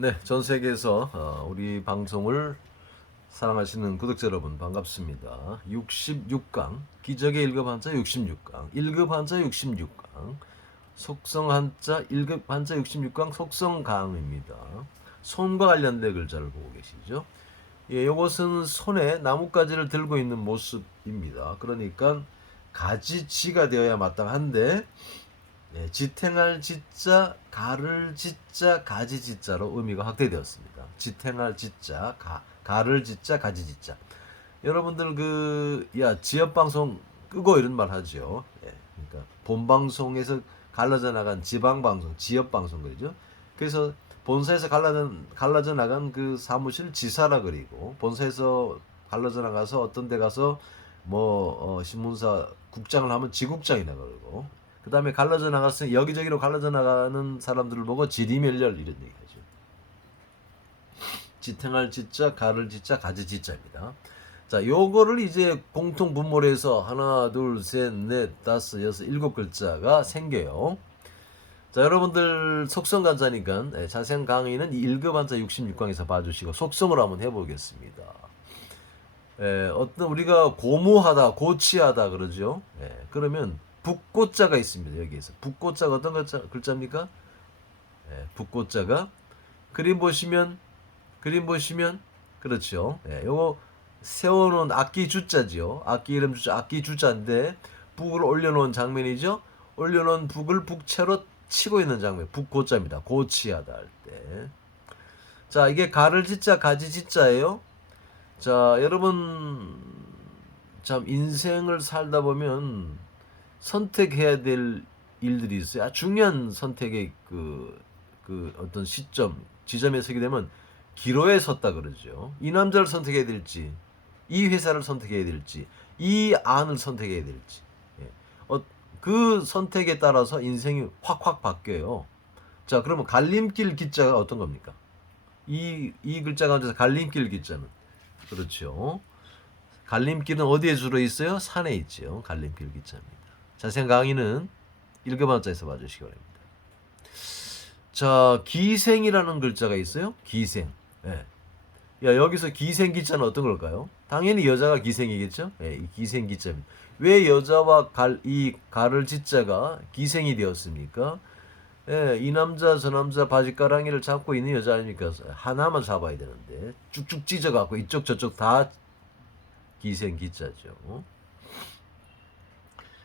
네, 전 세계에서 어, 우리 방송을 사랑하시는 구독자 여러분 반갑습니다. 66강 기적의 1급 한자 66강 1급 한자 66강 속성 한자 1급 한자 66강 속성 강입니다. 손과 관련된 글자를 보고 계시죠? 예, 이것은 손에 나뭇가지를 들고 있는 모습입니다. 그러니까 가지치가 되어야 마땅한데 예, 지탱할 지자, 가를 지자, 가지 지자로 의미가 확대되었습니다. 지탱할 지자, 가, 가를 지자, 가지 지자. 여러분들 그, 야, 지역 방송 끄고 이런 말 하죠. 예, 그러니까 본 방송에서 갈라져 나간 지방 방송, 지역 방송 그러죠. 그래서 본사에서 갈라져, 갈라져 나간 그 사무실 지사라 그리고 본사에서 갈라져 나가서 어떤 데 가서 뭐 어, 신문사 국장을 하면 지국장이라 그러고 그 다음에 갈라져 나갔으니 여기저기로 갈라져 나가는 사람들을 보고 지리멸렬 이런 얘기하죠. 지탱할 지자, 가를 지자, 가지 지자입니다. 자, 요거를 이제 공통 분모로 해서 하나, 둘, 셋, 넷, 다섯, 여섯, 일곱 글자가 생겨요. 자, 여러분들 속성 간자니까 예, 자세한 강의는 1급 한자 66강에서 봐주시고 속성을 한번 해보겠습니다. 예, 어떤 우리가 고무하다, 고치하다 그러죠. 예, 그러면 북고자가 있습니다. 여기에서 북고자가 어떤 글자, 글자입니까? 예, 북고자가 그림 보시면 그림 보시면 그렇죠. 예, 요거 세워놓은 악기 주자지요. 악기 이름 주자, 악기 주자인데 북을 올려놓은 장면이죠. 올려놓은 북을 북채로 치고 있는 장면, 북고자입니다. 고치하다 할 때. 자, 이게 가를 짓자, 가지 짓자예요. 자, 여러분 참 인생을 살다 보면 선택해야 될 일들이 있어요. 아, 중요한 선택의 그, 그 어떤 시점, 지점에 서게 되면 기로에 섰다 그러죠. 이 남자를 선택해야 될지, 이 회사를 선택해야 될지, 이 안을 선택해야 될지. 예. 어, 그 선택에 따라서 인생이 확확 바뀌어요. 자, 그러면 갈림길 기자가 어떤 겁니까? 이, 이 글자 가운데서 갈림길 기자는. 그렇죠. 갈림길은 어디에 주로 있어요? 산에 있죠. 갈림길 기자입니다. 자세한 강의는 1급 한자에서 봐주시기 바랍니다. 자, 기생이라는 글자가 있어요. 기생. 예. 야, 여기서 기생 기자는 어떤 걸까요? 당연히 여자가 기생이겠죠? 예, 이 기생 기자입니다. 왜 여자와 갈, 이 가를 지자가 기생이 되었습니까? 예, 이 남자 저 남자 바지가랑이를 잡고 있는 여자 아닙니까? 하나만 잡아야 되는데 쭉쭉 찢어갖고 이쪽 저쪽 다 기생 기자죠.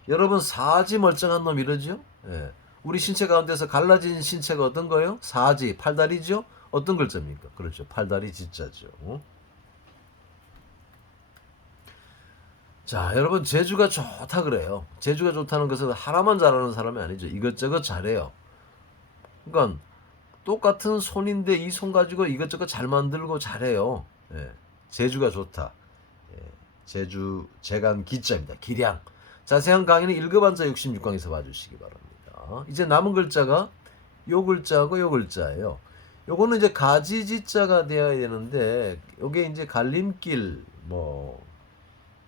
여러분 사지 멀쩡한 놈 이러죠? 예. 우리 신체 가운데서 갈라진 신체가 어떤 거예요? 사지, 팔다리죠? 어떤 글자입니까? 그렇죠. 팔다리 지자죠. 자, 여러분 제주가 좋다 그래요. 제주가 좋다는 것은 하나만 잘하는 사람이 아니죠. 이것저것 잘해요. 그러니까 똑같은 손인데 이 손 가지고 이것저것 잘 만들고 잘해요. 예. 제주가 좋다. 예. 제주 재간 기자입니다. 기량. 자세한 강의는 1급 한자 66강에서 봐주시기 바랍니다. 이제 남은 글자가 요 글자하고 요 글자예요. 요거는 이제 가지지자가 되어야 되는데 요게 이제 갈림길 뭐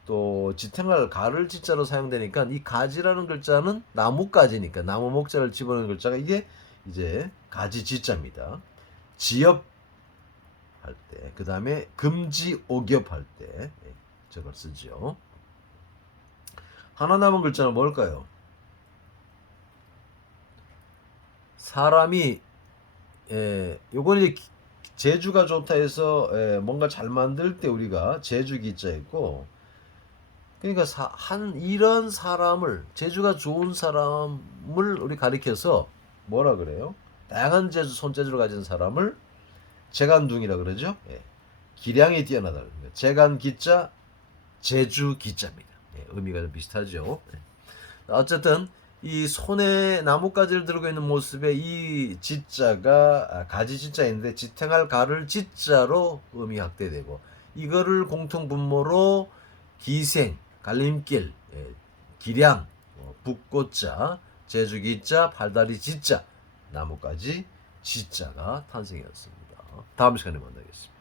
또 지탱할 가를 지자로 사용되니까 이 가지라는 글자는 나뭇가지니까 나무 목자를 집어넣는 글자가 이게 이제 가지 지자입니다. 지엽 할 때, 그 다음에 금지 오겹 할때 예, 저걸 쓰죠. 하나 남은 글자는 뭘까요? 사람이 예, 요건 이제 기- 제주가 좋다 해서 예, 뭔가 잘 만들 때 우리가 제주 기자 있고 그러니까 사, 한 이런 사람을 제주가 좋은 사람을 우리 가리켜서 뭐라 그래요? 다양한 제주 손재주를 가진 사람을 재간둥이라 그러죠. 예. 기량이 뛰어나다. 재간 기자, 제주 기자입니다. 예, 의미가 좀 비슷하죠. 예. 어쨌든 이 손에 나뭇가지를 들고 있는 모습에 이 지자가 아, 가지 지자인데 지탱할 가를 지자로 의미 확대되고 이거를 공통 분모로 기생, 갈림길, 예, 기량, 어, 북고자, 제주기자, 팔다리 지자, 나뭇가지 지자가 탄생했습니다. 다음 시간에 만나겠습니다.